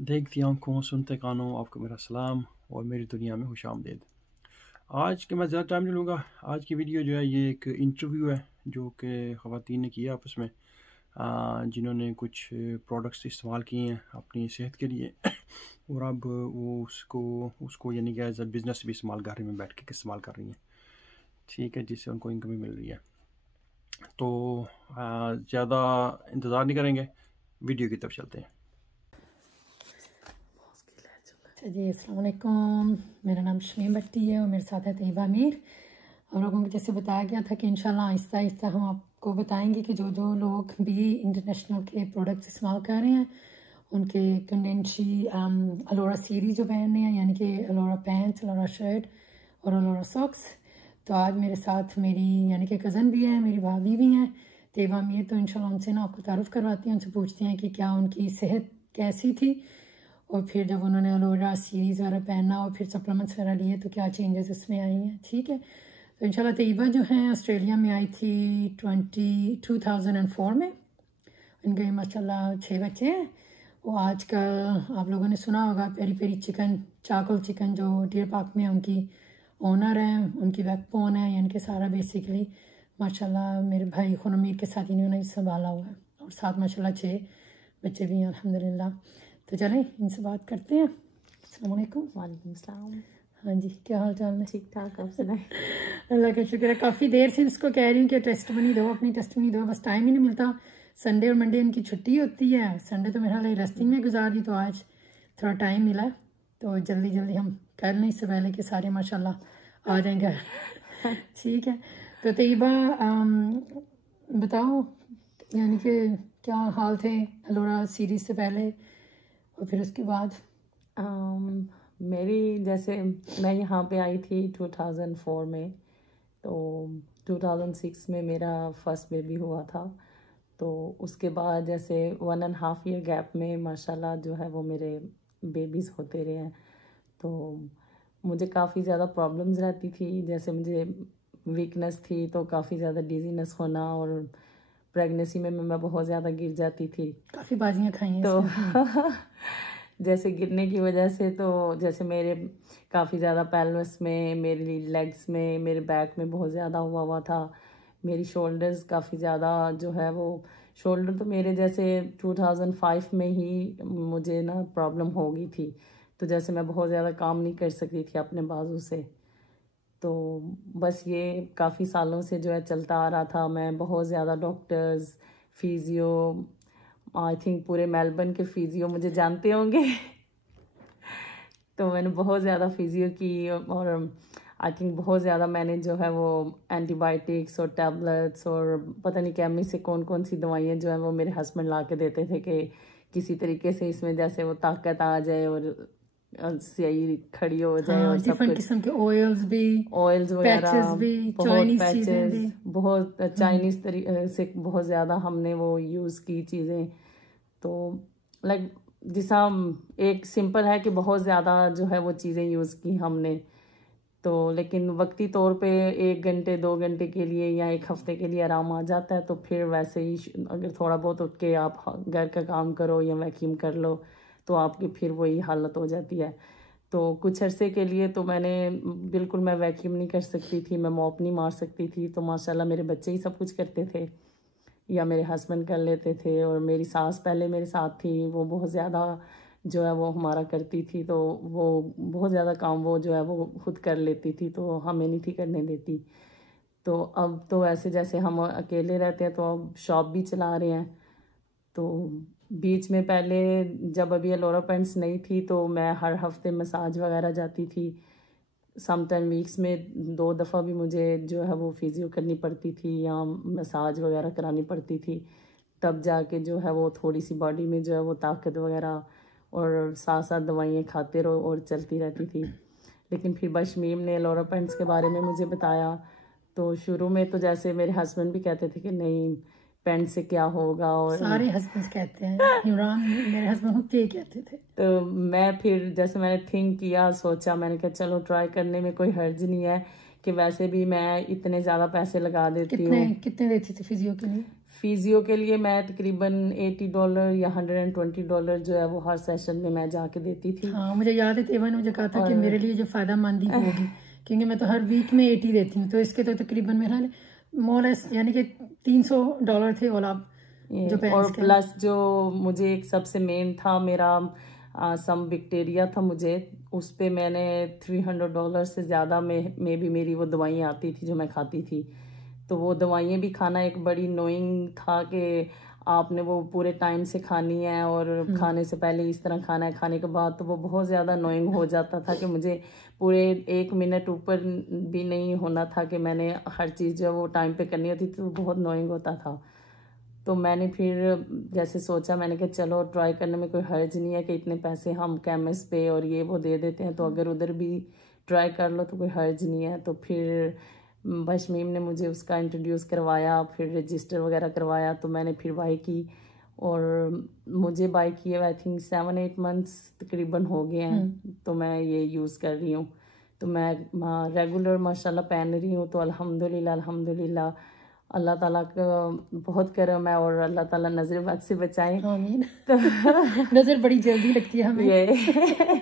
देखती आँखों सुनते कानों आपको मेरा सलाम और मेरी दुनिया में खुशामदीद। आज के मैं ज़्यादा टाइम नहीं लूँगा। आज की वीडियो जो है ये एक इंटरव्यू है जो कि ख़वातीन ने किया आपस में, जिन्होंने कुछ प्रोडक्ट्स इस्तेमाल किए हैं अपनी सेहत के लिए और अब वो उसको उसको यानी कि एज अ बिज़नेस भी इस्तेमाल कर रही हैं, बैठ के इस्तेमाल कर रही हैं, ठीक है, जिससे उनको इनकम भी मिल रही है। तो ज़्यादा इंतज़ार नहीं करेंगे, वीडियो की तरफ चलते हैं। जी अस्सलाम वालेकुम, मेरा नाम शमीम भट्टी है और मेरे साथ है तैयबा मीर। हम लोगों को जैसे बताया गया था कि इंशाल्लाह आहिस्ता आहिस्ता हम आपको बताएंगे कि जो जो लोग भी इंटरनेशनल के प्रोडक्ट्स इस्तेमाल कर रहे हैं उनके कंडेंशी अलोरा सीरीज जो पहन रहे हैं, यानी कि अलोरा पैंट, अलोरा शर्ट और अलोरा सॉक्स। तो आज मेरे साथ मेरी यानी कि कज़न भी है, मेरी भाभी भी हैं तैयबा मीर। तो इंशाल्लाह उनसे ना आपको तारुफ़ करवाती हैं, उनसे पूछती हैं कि क्या उनकी सेहत कैसी थी और फिर जब उन्होंने अलोरा सीरीज़ वगैरह पहना और फिर सप्लीमेंट्स वगैरह लिए तो क्या चेंजेस उसमें आई हैं, ठीक है। तो इंशाल्लाह तैयबा जो हैं ऑस्ट्रेलिया में आई थी 2004 में। इनके माशाल्लाह 6 बच्चे हैं। वो आजकल आप लोगों ने सुना होगा पेरी पेरी चिकन, चाकल चिकन जो डियर पार्क में उनकी ओनर हैं, उनकी बैकबोन है, यानी कि सारा बेसिकली माशाल्लाह मेरे भाई खुनमीर के साथ इन्होंने संभाला हुआ है और साथ माशाल्लाह 6 बच्चे भी हैं अल्हम्दुलिल्लाह। तो चलें इनसे बात करते हैं। अस्सलाम वालेकुम। वालेकुम सलाम। हाँ जी, क्या हाल चाल है? ठीक ठाक, आप सुनाए? अल्लाह का शुक्र है। काफ़ी देर से इसको कह रही हूँ कि टेस्ट बनी दो, अपनी टेस्ट बनी दो, बस टाइम ही नहीं मिलता। संडे और मंडे इनकी छुट्टी होती है। संडे तो मेरा हाल रेस्टिंग में गुजार दी, तो आज थोड़ा टाइम मिला तो जल्दी जल्दी हम कर लें इससे पहले कि सारे माशाल्लाह आ जाएंगे। ठीक है। तो तैयबा बताओ यानी कि क्या हाल थे अलोरा सीरीज़ से पहले और फिर उसके बाद? मेरी जैसे मैं यहाँ पे आई थी 2004 में, तो 2006 में मेरा फर्स्ट बेबी हुआ था। तो उसके बाद जैसे 1.5 ईयर गैप में माशाल्लाह जो है वो मेरे बेबीज़ होते रहे हैं। तो मुझे काफ़ी ज़्यादा प्रॉब्लम्स रहती थी, जैसे मुझे वीकनेस थी, तो काफ़ी ज़्यादा डिजीनेस होना, और प्रेगनेंसी में मैं बहुत ज़्यादा गिर जाती थी। काफ़ी बाजियाँ खाई हैं तो जैसे गिरने की वजह से तो जैसे मेरे काफ़ी ज़्यादा पेल्विस में, मेरी लेग्स में, मेरे बैक में बहुत ज़्यादा हुआ था। मेरी शोल्डर्स काफ़ी ज़्यादा जो है वो शोल्डर तो मेरे जैसे 2005 में ही मुझे ना प्रॉब्लम हो गई थी। तो जैसे मैं बहुत ज़्यादा काम नहीं कर सकती थी अपने बाजू से। तो बस ये काफ़ी सालों से जो है चलता आ रहा था। मैं बहुत ज़्यादा डॉक्टर्स, फिजियो, आई थिंक पूरे मेलबर्न के फिजियो मुझे जानते होंगे। तो मैंने बहुत ज़्यादा फिजियो की, और आई थिंक बहुत ज़्यादा मैंने जो है वो एंटीबायोटिक्स और टैबलेट्स और पता नहीं कैमी से कौन कौन सी दवाइयाँ जो है वो मेरे हस्बैंड ला के देते थे कि किसी तरीके से इसमें जैसे वो ताकत आ जाए और सही खड़ी हो जाए। हाँ, और सब डिफरेंट कुछ किस्म के ऑयल्स भी, ऑयल्स वगैरह, पैचेस भी, बहुत चाइनीज चीजें भी। पैचेस, बहुत चाइनीज तरीके से बहुत ज़्यादा हमने वो यूज़ की चीज़ें। तो लाइक जिस हम एक सिंपल है कि बहुत ज़्यादा जो है वो चीज़ें यूज़ की हमने। तो लेकिन वक्ती तौर पे 1 घंटे 2 घंटे के लिए या 1 हफ्ते के लिए आराम आ जाता है। तो फिर वैसे ही अगर थोड़ा बहुत उठ के आप घर का काम करो या वैक्यूम कर लो तो आपकी फिर वही हालत हो जाती है। तो कुछ अरसे के लिए तो मैंने बिल्कुल मैं वैक्यूम नहीं कर सकती थी, मैं मॉप नहीं मार सकती थी। तो माशाल्लाह मेरे बच्चे ही सब कुछ करते थे या मेरे हस्बैंड कर लेते थे। और मेरी सास पहले मेरे साथ थी, वो बहुत ज़्यादा जो है वो हमारा करती थी। तो वो बहुत ज़्यादा काम वो जो है वो खुद कर लेती थी, तो हमें नहीं थी करने देती। तो अब तो ऐसे जैसे हम अकेले रहते हैं तो अब शॉप भी चला रहे हैं। तो बीच में पहले जब अभी अलोरा पेंट्स नहीं थी तो मैं हर हफ्ते मसाज वगैरह जाती थी। सम टाइम वीक्स में 2 दफ़ा भी मुझे जो है वो फिजियो करनी पड़ती थी या मसाज वगैरह करानी पड़ती थी। तब जाके जो है वो थोड़ी सी बॉडी में जो है वो ताकत वगैरह, और साथ साथ दवाइयाँ खाते रहो और चलती रहती थी। लेकिन फिर बशमीम ने अलोरा पेंट्स के बारे में मुझे बताया। तो शुरू में तो जैसे मेरे हस्बैंड भी कहते थे कि नहीं पेंट से क्या होगा, और सारे हस्बैंड्स कहते हैं, इमरान मेरे हस्बैंड खुद यही कहते थे। तो मैं फिर जैसे मैंने थिंक किया, सोचा, मैंने कहा चलो ट्राई करने में कोई हर्ज नहीं है कि वैसे भी मैं इतने ज़्यादा पैसे लगा देती हूँ। कितने देती थी फिजियो के लिए? फिजियो के लिए मैं तकरीबन $80 या $120 जो है वो हर सेशन में मैं जाके देती थी। हाँ मुझे याद है तेवा ने मुझे कहा था कि मेरे लिए जो फायदा मंद ही होगी क्योंकि मैं तो हर वीक में 80 देती हूँ, तो इसके तो तकरीबन मेरा मोलेस यानी कि $300 थे और आप जो और प्लस जो मुझे एक सबसे मेन था मेरा सम बैक्टीरिया था, मुझे उस पे मैंने $300 से ज़्यादा में भी मेरी वो दवाइयाँ आती थी जो मैं खाती थी। तो वो दवाइयाँ भी खाना एक बड़ी नोइंग था कि आपने वो पूरे टाइम से खानी है और खाने से पहले इस तरह खाना है, खाने के बाद तो वो बहुत ज़्यादा नोइंग हो जाता था कि मुझे पूरे 1 मिनट ऊपर भी नहीं होना था कि मैंने हर चीज़ जो वो टाइम पे करनी होती थी, तो बहुत नोइंग होता था। तो मैंने फिर जैसे सोचा, मैंने कहा चलो ट्राई करने में कोई हर्ज नहीं है कि इतने पैसे हम केमिस्ट पे और ये वो दे देते हैं, तो अगर उधर भी ट्राई कर लो तो कोई हर्ज नहीं है। तो फिर बशमीम ने मुझे उसका इंट्रोड्यूस करवाया, फिर रजिस्टर वगैरह करवाया, तो मैंने फिर बाई की और मुझे बाई किए आई थिंक 7-8 मंथ्स तकरीबन हो गए हैं। तो मैं ये यूज़ कर रही हूँ, तो मैं रेगुलर माशाल्लाह पहन रही हूँ। तो अल्हम्दुलिल्लाह अल्लाह ताला का बहुत करम है और अल्लाह ताला नज़र बद से बचाए। आमीन। तो नज़र बड़ी जल्दी लगती है हमें ये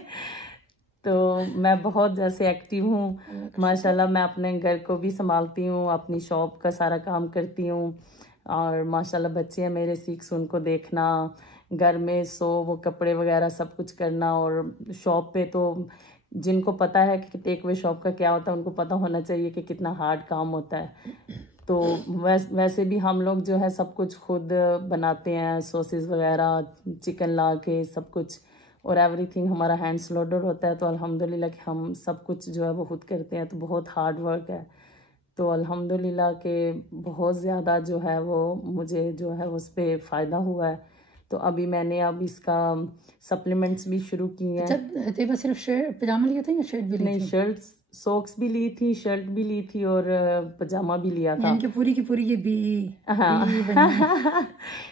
तो मैं बहुत जैसे एक्टिव हूँ माशाल्लाह। मैं अपने घर को भी संभालती हूँ, अपनी शॉप का सारा काम करती हूँ और माशाल्लाह बच्चे हैं मेरे 6, उनको देखना, घर में वो कपड़े वगैरह सब कुछ करना। और शॉप पे तो जिनको पता है कि टेक अवे शॉप का क्या होता है उनको पता होना चाहिए कि कितना हार्ड काम होता है। तो वैसे भी हम लोग जो है सब कुछ खुद बनाते हैं, सॉसेस वगैरह, चिकन ला के सब कुछ, और एवरीथिंग हमारा हैंड्स लोडेड होता है। तो अल्हम्दुलिल्लाह कि हम सब कुछ जो है वो खुद करते हैं, तो बहुत हार्ड वर्क है। तो अल्हम्दुलिल्लाह के बहुत ज़्यादा जो है वो मुझे जो है उस पर फ़ायदा हुआ है। तो अभी मैंने इसका सप्लीमेंट्स भी शुरू किए हैं। अच्छा तेवा सिर्फ शर्ट पजामा लिया था या शर्ट भी ली नहीं, थी? शर्ट सॉक्स भी ली थी, शर्ट भी ली थी और पजामा भी लिया था। यानी कि पूरी की पूरी ये बी हाँ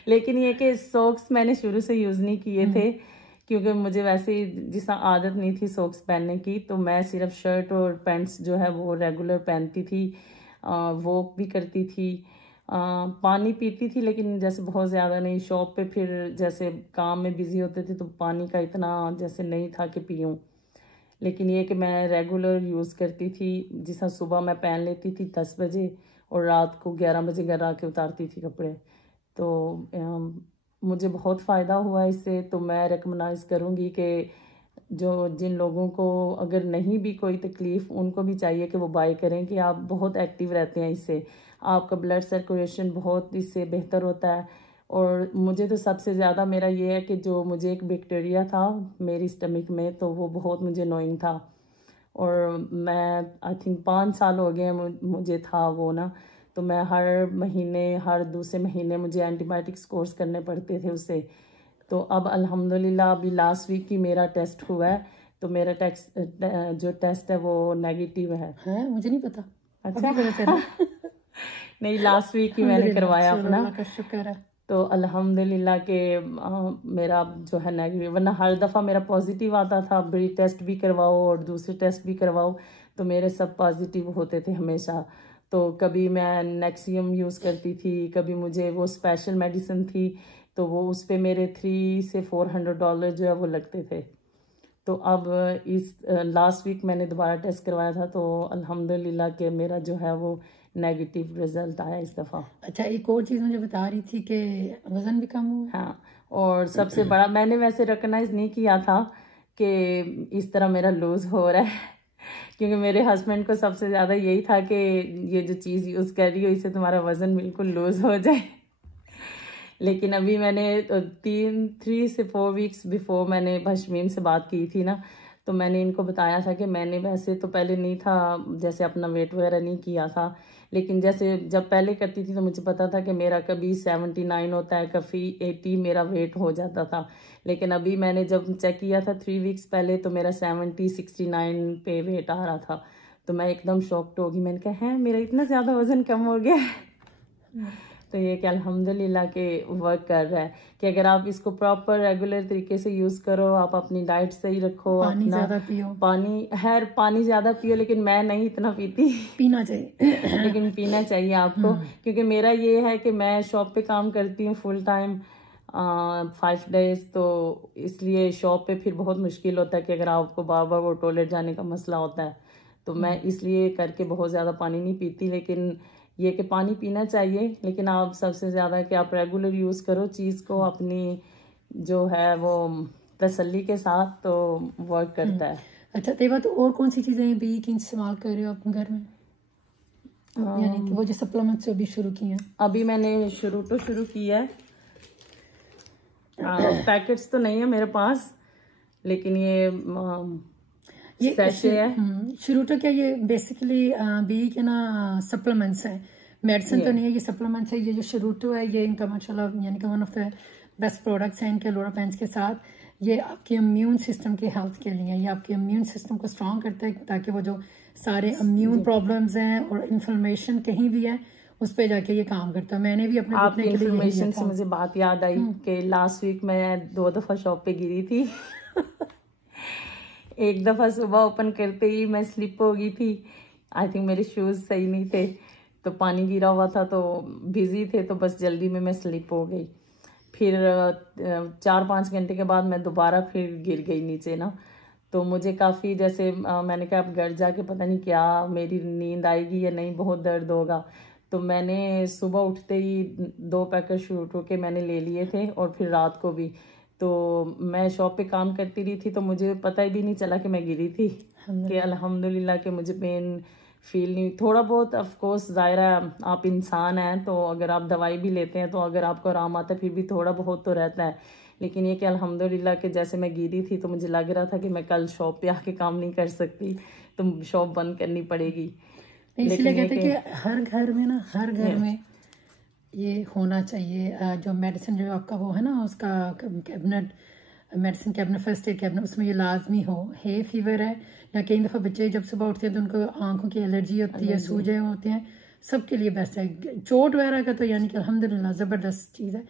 लेकिन ये कि सॉक्स मैंने शुरू से यूज़ नहीं किए थे क्योंकि मुझे वैसे जिस आदत नहीं थी सॉक्स पहनने की। तो मैं सिर्फ शर्ट और पैंट्स जो है वो रेगुलर पहनती थी, वॉक भी करती थी, पानी पीती थी लेकिन जैसे बहुत ज़्यादा नहीं। शॉप पे फिर जैसे काम में बिज़ी होते थे तो पानी का इतना जैसे नहीं था कि पीऊँ, लेकिन ये कि मैं रेगुलर यूज़ करती थी। जिस सुबह मैं पहन लेती थी 10 बजे और रात को 11 बजे घर आके उतारती थी कपड़े। तो मुझे बहुत फ़ायदा हुआ इससे। तो मैं रिकमेंडाइज़ करूँगी कि जिन लोगों को अगर नहीं भी कोई तकलीफ़, उनको भी चाहिए कि वो बाय करें कि आप बहुत एक्टिव रहते हैं इससे, आपका ब्लड सर्कुलेशन बहुत इससे बेहतर होता है। और मुझे तो सबसे ज़्यादा मेरा ये है कि जो मुझे एक बैक्टीरिया था मेरी स्टमक में, तो वो बहुत मुझे नोइंग था और मैं आई थिंक 5 साल हो गए मुझे था वो ना। तो मैं हर महीने, हर दूसरे महीने मुझे एंटीबायोटिक्स कोर्स करने पड़ते थे उससे। तो अब अल्हम्दुलिल्लाह अभी लास्ट वीक ही मेरा टेस्ट हुआ है, तो मेरा जो टेस्ट है वो नेगेटिव है। मुझे नहीं पता। अच्छा नहीं, लास्ट वीक ही मैंने करवाया अपना, शुक्र है। तो अल्हम्दुलिल्लाह के मेरा जो है नेगेटिव, वरना हर दफ़ा मेरा पॉजिटिव आता था। ब्री टेस्ट भी करवाओ और दूसरे टेस्ट भी करवाओ तो मेरे सब पॉजिटिव होते थे हमेशा। तो कभी मैं नेक्सियम यूज़ करती थी, कभी मुझे वो स्पेशल मेडिसिन थी तो वो उस पे मेरे $300 से $400 जो है वो लगते थे। तो अब इस लास्ट वीक मैंने दोबारा टेस्ट करवाया था तो अल्हम्दुलिल्लाह के मेरा जो है वो नेगेटिव रिजल्ट आया इस दफ़ा। अच्छा, एक और चीज़ मुझे बता रही थी कि वज़न भी कम हुआ। हाँ, और सबसे बड़ा मैंने वैसे रिकग्नाइज़ नहीं किया था कि इस तरह मेरा लूज़ हो रहा है क्योंकि मेरे हस्बैंड को सबसे ज़्यादा यही था कि ये जो चीज़ यूज़ कर रही हो इससे तुम्हारा वज़न बिल्कुल लूज़ हो जाए लेकिन अभी मैंने 3 से 4 वीक्स बिफोर मैंने बशमीम से बात की थी ना, तो मैंने इनको बताया था कि मैंने वैसे तो पहले नहीं था, जैसे अपना वेट वगैरह नहीं किया था, लेकिन जैसे जब पहले करती थी तो मुझे पता था कि मेरा कभी 79 होता है, कभी 80 मेरा वेट हो जाता था। लेकिन अभी मैंने जब चेक किया था 3 वीक्स पहले तो मेरा 69 पे वेट आ रहा था। तो मैं एकदम शॉक्ड हो गई, मैंने कहा है मेरा इतना ज़्यादा वज़न कम हो गया तो ये कि अल्हम्दुलिल्लाह के वर्क कर रहा है कि अगर आप इसको प्रॉपर रेगुलर तरीके से यूज़ करो, आप अपनी डाइट सही रखो, पानी ज़्यादा पियो, पानी ज़्यादा पियो, लेकिन मैं नहीं इतना पीती, पीना चाहिए लेकिन पीना चाहिए आपको, क्योंकि मेरा ये है कि मैं शॉप पे काम करती हूँ फुल टाइम 5 डेज, तो इसलिए शॉप पे फिर बहुत मुश्किल होता है कि अगर आपको बार बार वो टॉयलेट जाने का मसला होता है, तो मैं इसलिए करके बहुत ज़्यादा पानी नहीं पीती। लेकिन ये कि पानी पीना चाहिए, लेकिन आप सबसे ज़्यादा कि आप रेगुलर यूज़ करो चीज़ को अपनी जो है वो तसल्ली के साथ, तो वर्क करता है। अच्छा तैयबा, तो और कौन सी चीज़ें बी की इस्तेमाल कर रहे हो अपने घर में, यानी कि वो जो सप्लीमेंट्स अभी शुरू किए हैं? अभी मैंने शुरू किया है, पैकेट्स तो नहीं है मेरे पास, लेकिन ये सैशे है। शुरू तो क्या ये बेसिकली बी के ना सप्लीमेंट्स हैं, मेडिसिन तो नहीं है, ये सप्लीमेंट्स है। ये जो शुरूटो है ये इनका माशाल्लाह यानी कि one of the best products हैं इनके लोरापेंस के साथ। ये आपके इम्यून सिस्टम के हेल्थ के लिए, ये आपके इम्यून सिस्टम को स्ट्रॉन्ग करता है ताकि वो जो सारे इम्यून प्रॉब्लम्स हैं और इन्फ्लेमेशन कहीं भी है उस पे जाके ये काम करता है। मैंने भी अपने आपकी इन्फॉर्मेशन से मुझे बात याद आई कि लास्ट वीक मैं 2 दफ़ा शॉप पे गिरी थी एक दफ़ा सुबह ओपन करते ही मैं स्लिप हो गई थी, आई थिंक मेरे शूज़ सही नहीं थे, तो पानी गिरा हुआ था, तो बिजी थे, तो बस जल्दी में मैं स्लिप हो गई। फिर 4-5 घंटे के बाद मैं दोबारा फिर गिर गई नीचे ना, तो मुझे काफ़ी जैसे मैंने कहा अब घर जाके पता नहीं क्या मेरी नींद आएगी या नहीं, बहुत दर्द होगा। तो मैंने सुबह उठते ही 2 पैकेट शुरू के मैंने ले लिए थे, और फिर रात को भी। तो मैं शॉप पे काम करती रही थी, तो मुझे पता ही भी नहीं चला कि मैं गिरी थी, कि अल्हम्दुलिल्लाह कि मुझे पेन फील नहीं, थोड़ा बहुत ऑफ कोर्स ज़ाहिर है आप इंसान हैं, तो अगर आप दवाई भी लेते हैं तो अगर आपको आराम आता है फिर भी थोड़ा बहुत तो रहता है। लेकिन ये कि अल्हम्दुलिल्लाह कि जैसे मैं गिरी थी तो मुझे लग रहा था कि मैं कल शॉप पे आके काम नहीं कर सकती, तो शॉप बंद करनी पड़ेगी। इसलिए कहते हैं कि हर घर में ना, हर घर में ये होना चाहिए जो मेडिसिन जो आपका वो है ना उसका cabinet, medicine cabinet, first aid cabinet, उसमें ये लाजमी हो। है फीवर है या कई दफ़ा बच्चे जब सुबह उठते हैं तो उनको आंखों की एलर्जी होती है, सूजे होते हैं, सबके लिए बेस्ट है। चोट वगैरह का तो यानी कि अल्हम्दुलिल्लाह ज़बरदस्त चीज़ है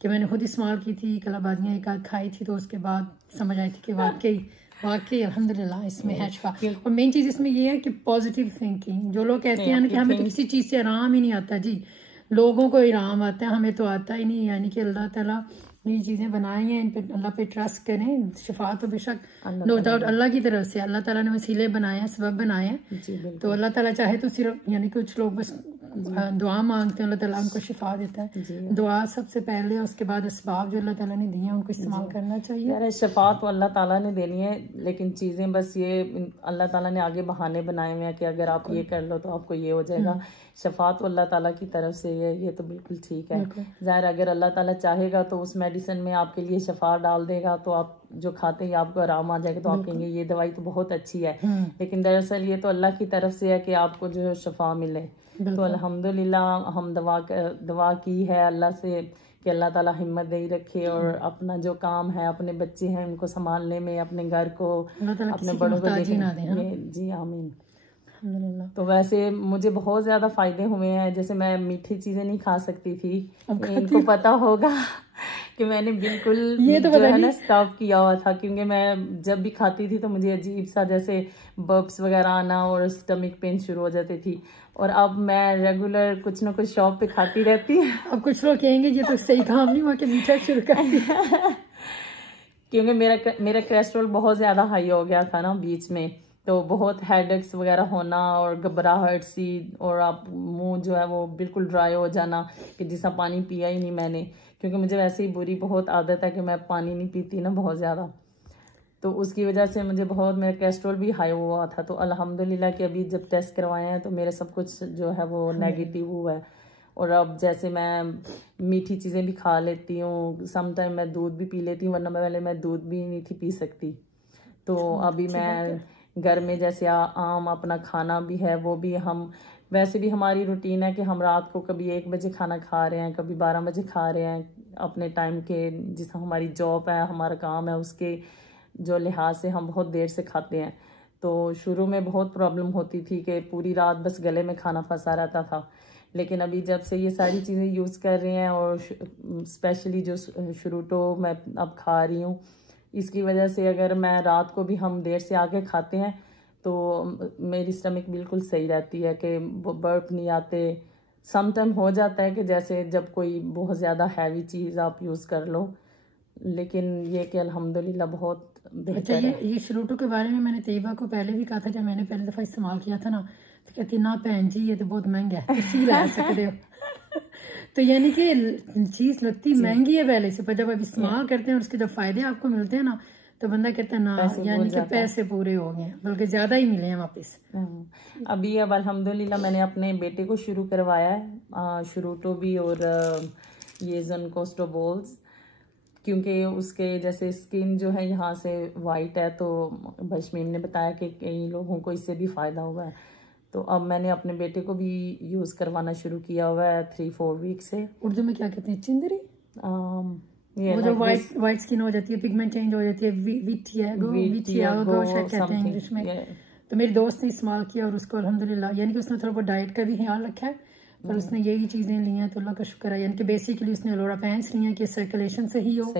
कि मैंने खुद इस्तेमाल की थी, कलाबाजियाँ एक आध खाई थी, तो उसके बाद समझ आई थी कि वाकई अल्हम्दुलिल्लाह इसमें है शिफा। और मेन चीज़ इसमें ये है कि पॉजिटिव थिंकिंग। जो लोग कहते हैं ना कि हमें तो किसी चीज़ से आराम ही नहीं आता, जी लोगों को आराम आता है, हमें तो आता ही नहीं। यानी कि अल्लाह ताला ये चीज़ें बनाई हैं, इन पे अल्लाह पे ट्रस्ट करें। शिफा तो बेशक नो डाउट अल्लाह की तरफ से, अल्लाह ताला ने वसीले बनाए हैं, सबब बनाए हैं, तो अल्लाह ताला चाहे तो सिर्फ यानी कुछ लोग बस दुआ मांगते हैं, अल्लाह ताला उनको शिफा देता है। दुआ सबसे पहले, उसके बाद असबाब जो अल्लाह ताला ने दिए हैं उनको इस्तेमाल करना चाहिए। यार शिफा तो अल्लाह ताला ने देनी है, लेकिन चीज़ें बस ये अल्लाह ताला ने आगे बहाने बनाए हुए हैं कि अगर आप ये कर लो तो आपको ये हो जाएगा। शिफा तो अल्लाह ताला की तरफ से है, ये तो बिल्कुल ठीक है। ज़ाहिर अगर अल्लाह ताला चाहेगा तो उस मेडिसिन में आपके लिए शिफा डाल देगा, तो आप जो खाते ही आपको आराम आ जाएगा, तो आप कहेंगे ये दवाई तो बहुत अच्छी है। लेकिन दरअसल ये तो अल्लाह की तरफ से है कि आपको जो शिफा मिले। तो अल्हम्दुलिल्लाह हम दुआ की है अल्लाह से कि अल्लाह ताला हिम्मत दे रखे, और अपना जो काम है, अपने बच्चे हैं उनको संभालने में, अपने घर को, अपने बड़ों को देखने, जी आमीन। तो वैसे मुझे बहुत ज़्यादा फ़ायदे हुए हैं। जैसे मैं मीठी चीज़ें नहीं खा सकती थी, इनको पता होगा कि मैंने बिल्कुल ये तो जो है ना स्टॉप किया हुआ था, क्योंकि मैं जब भी खाती थी तो मुझे अजीब सा जैसे बर्ब्स वगैरह आना और स्टमक पेन शुरू हो जाती थी। और अब मैं रेगुलर कुछ ना कुछ शॉप पे खाती रहती हूँ। अब कुछ लोग कहेंगे ये तो सही काम नहीं हुआ कि मीठा शुरू कर दिया क्योंकि मेरा कोलेस्ट्रॉल बहुत ज़्यादा हाई हो गया था ना बीच में, तो बहुत हेडेक्स वगैरह होना और घबराहट सी, और आप मुंह जो है वो बिल्कुल ड्राई हो जाना कि जैसा पानी पिया ही नहीं मैंने, क्योंकि मुझे वैसे ही बुरी बहुत आदत है कि मैं पानी नहीं पीती ना बहुत ज़्यादा, तो उसकी वजह से मुझे बहुत मेरा कोलेस्ट्रॉल भी हाई हुआ था। तो अल्हम्दुलिल्लाह कि अभी जब टेस्ट करवाए हैं तो मेरे सब कुछ जो है वो नेगेटिव हुआ है। और अब जैसे मैं मीठी चीज़ें भी खा लेती हूँ, समटाइम मैं दूध भी पी लेती हूँ, वरना पहले मैं दूध भी नहीं थी पी सकती। तो अभी मैं घर में जैसे आम अपना खाना भी है, वो भी हम वैसे भी हमारी रूटीन है कि हम रात को कभी 1 बजे खाना खा रहे हैं, कभी 12 बजे खा रहे हैं, अपने टाइम के जिस हमारी जॉब है, हमारा काम है, उसके जो लिहाज से हम बहुत देर से खाते हैं। तो शुरू में बहुत प्रॉब्लम होती थी कि पूरी रात बस गले में खाना फंसा रहता था, लेकिन अभी जब से ये सारी चीज़ें यूज़ कर रहे हैं और स्पेशली जो शुरूटो मैं अब खा रही हूँ, इसकी वजह से अगर मैं रात को भी हम देर से आके खाते हैं तो मेरी स्टमक बिल्कुल सही रहती है कि बर्प नहीं आते। सम टाइम हो जाता है कि जैसे जब कोई बहुत ज़्यादा हैवी चीज़ आप यूज़ कर लो, लेकिन ये कि अल्हम्दुलिल्लाह बहुत अच्छा, ये शुरूटो के बारे में मैंने तैयबा को पहले भी कहा था, जब मैंने पहली दफ़ा इस्तेमाल किया था ना, तो कहती ना भैन जी ये तो बहुत महंगा है, इसी ला सकते हो। तो यानी कि चीज़ लगती महंगी है पहले से, पर जब आप इस्तेमाल करते हैं और उसके जब फ़ायदे आपको मिलते हैं ना, तो बंदा कहता है ना यानी कि पैसे पूरे हो गए, बल्कि ज़्यादा ही मिले हैं वापस। अभी अब अल्हम्दुलिल्लाह मैंने अपने बेटे को शुरू करवाया है शुरूटो भी और ये ज़नकोस्टोबोल्स, क्योंकि उसके जैसे स्किन जो है यहाँ से वाइट है, तो बशमीम ने बताया कि कई लोगों को इससे भी फ़ायदा हुआ है। तो अब मैंने अपने बेटे को भी यूज़ करवाना शुरू किया हुआ है 3-4 वीक से। उर्दू में क्या कहते हैं? चिंदरी, वो जो वाइट स्किन हो जाती है, पिगमेंट चेंज हो जाती है, विटियागो शायद कहते हैं इंग्लिश में। तो मेरी दोस्त ने इस्तेमाल किया और उसको अल्हम्दुलिल्लाह, यानी कि उसने थोड़ा बहुत डाइट का भी ख्याल रखा है, पर उसने यही चीज़ें ली हैं तो अल्लाह का शुक्र है। यानी कि बेसिकली उसने अलोरा पैंट्स ली हैं कि सर्कुलेशन सही हो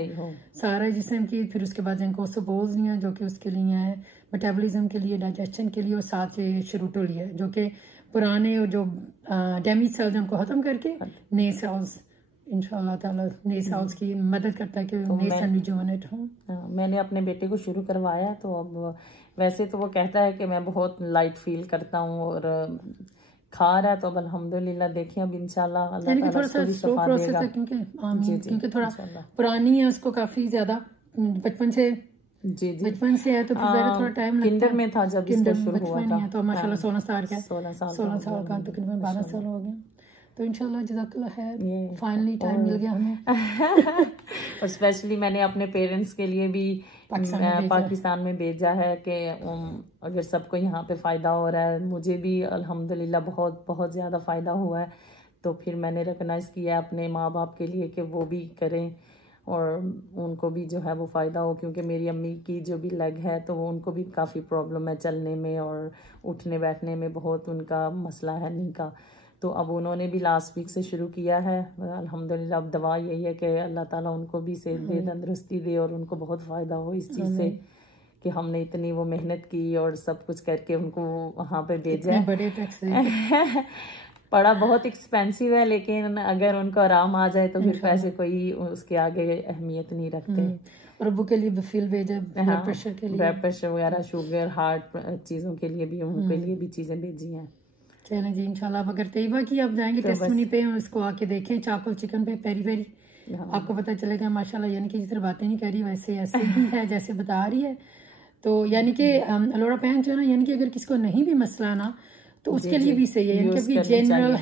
सारा जिस्म की, फिर उसके बाद ज़नकोस्टोबोल्स लिए हैं जो कि उसके लिए है मेटाबॉलिज्म के लिए, डाइजेशन के लिए, और साथ ये शुरूटो लिया जो कि पुराने और जो डैमेज सेल्स उनको ख़त्म करके नए सेल्स इंशाल्लाह ताला नए सेल्स की मदद करता है कि नए सेल रिजुवेनेट हों। मैंने अपने बेटे को शुरू करवाया, तो अब वैसे तो वो कहता है कि मैं बहुत लाइट फील करता हूँ और खा रहा है, तो अब अल्हम्दुलिल्लाह देखिए अब इंशाल्लाह अल्लाह ताला थोड़ा सा स्लो प्रोसेस है, क्योंकि थोड़ा पुरानी है, उसको काफी ज्यादा बचपन से है, तो फिर थोड़ा टाइम लगता है। किंडर में था जब इसका शुरू हुआ था, तो माशाल्लाह 16 साल का, 16 साल का, तकरीबन 12 साल हो गया। तो इंशाल्लाह जज़ाकल्लाह खैर, फाइनली टाइम मिल गया हमें। और स्पेशली मैंने अपने पेरेंट्स के लिए भी पाकिस्तान में भेजा है कि अगर सबको यहाँ पे फ़ायदा हो रहा है, मुझे भी अल्हम्दुलिल्लाह बहुत बहुत ज़्यादा फ़ायदा हुआ है, तो फिर मैंने रिकगनाइज़ किया अपने माँ बाप के लिए कि वो भी करें और उनको भी जो है वो फ़ायदा हो, क्योंकि मेरी अम्मी की जो भी लेग है तो वो उनको भी काफ़ी प्रॉब्लम है चलने में और उठने बैठने में, बहुत उनका मसला है नी का। तो अब उन्होंने भी लास्ट वीक से शुरू किया है अल्हम्दुलिल्लाह। अब दवा यही है कि अल्लाह ताला उनको भी सेहत दे, तंदुरुस्ती दे और उनको बहुत फ़ायदा हो इस चीज़ से कि हमने इतनी वो मेहनत की और सब कुछ करके उनको वहाँ पे भेजा है। बड़े टैक्स पड़ा बहुत एक्सपेंसिव है, लेकिन अगर उनको आराम आ जाए तो फिर पैसे कोई उसके आगे अहमियत नहीं रखते। और अबू के लिए बिफिल भेजा, ब्लड प्रेशर के लिए, ब्लड प्रेशर वगैरह, शुगर, हार्ट चीज़ों के लिए भी, उनके लिए भी चीज़ें भेजी हैं। चलें जी, इंशाल्लाह अगर तैयबा की आप जाएंगे टेस्टमनी पे, उसको आके देखें, चाकल चिकन पे पेरी पेरी, आपको पता चलेगा माशाल्लाह। यानी कि जिस तरह बातें नहीं कर रही वैसे ऐसे ही है जैसे बता रही है। तो यानी कि अलोरा पैंट जो है ना, यानी कि अगर किसी को नहीं भी मसला ना, तो उसके लिए भी सही है, यानी कि जनरल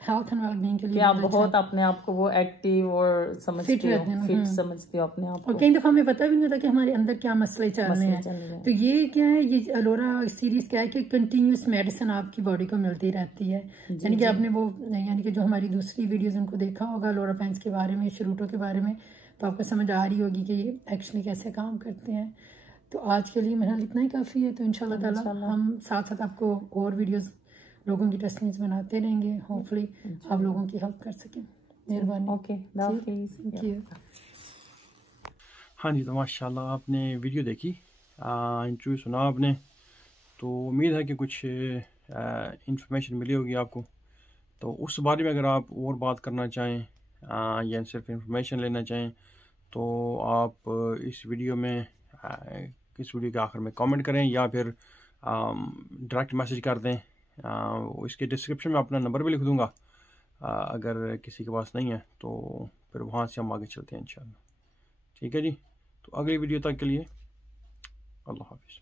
हेल्थ एंड वेलबींग के लिए आप बहुत अपने आप को वो एक्टिव और समझते हो, फिट समझते हो अपने आप को। और कई दफा हमें पता भी नहीं होता कि हमारे अंदर क्या मसले चल रहे हैं। तो ये क्या है, ये अलोरा सीरीज क्या है कि कंटिन्यूस मेडिसिन आपकी बॉडी को मिलती रहती है। यानी कि आपने वो, यानी कि जो हमारी दूसरी वीडियोस उनको देखा होगा अलोरा पैंट्स के बारे में, शुरूटो के बारे में, तो आपको समझ आ रही होगी कि ये एक्चुअली कैसे काम करते हैं। तो आज के लिए मेरा इतना ही काफ़ी है। तो इंशाल्लाह ताला हम साथ साथ आपको और वीडियोस लोगों की टेस्टिंग्स बनाते रहेंगे, होपफुली आप लोगों की हेल्प कर सकें। मेहरबानी। Okay, thank you. हाँ जी, तो माशाल्लाह आपने वीडियो देखी, इंटरव्यू सुना आपने, तो उम्मीद है कि कुछ इंफॉर्मेशन मिली होगी आपको। तो उस बारे में अगर आप और बात करना चाहें या सिर्फ इंफॉर्मेशन लेना चाहें, तो आप इस वीडियो में इस वीडियो के आखिर में कमेंट करें या फिर डायरेक्ट मैसेज कर दें। इसके डिस्क्रिप्शन में अपना नंबर भी लिख दूंगा, अगर किसी के पास नहीं है तो फिर वहाँ से हम आगे चलते हैं इंशाल्लाह। ठीक है जी, तो अगली वीडियो तक के लिए अल्लाह हाफिज़।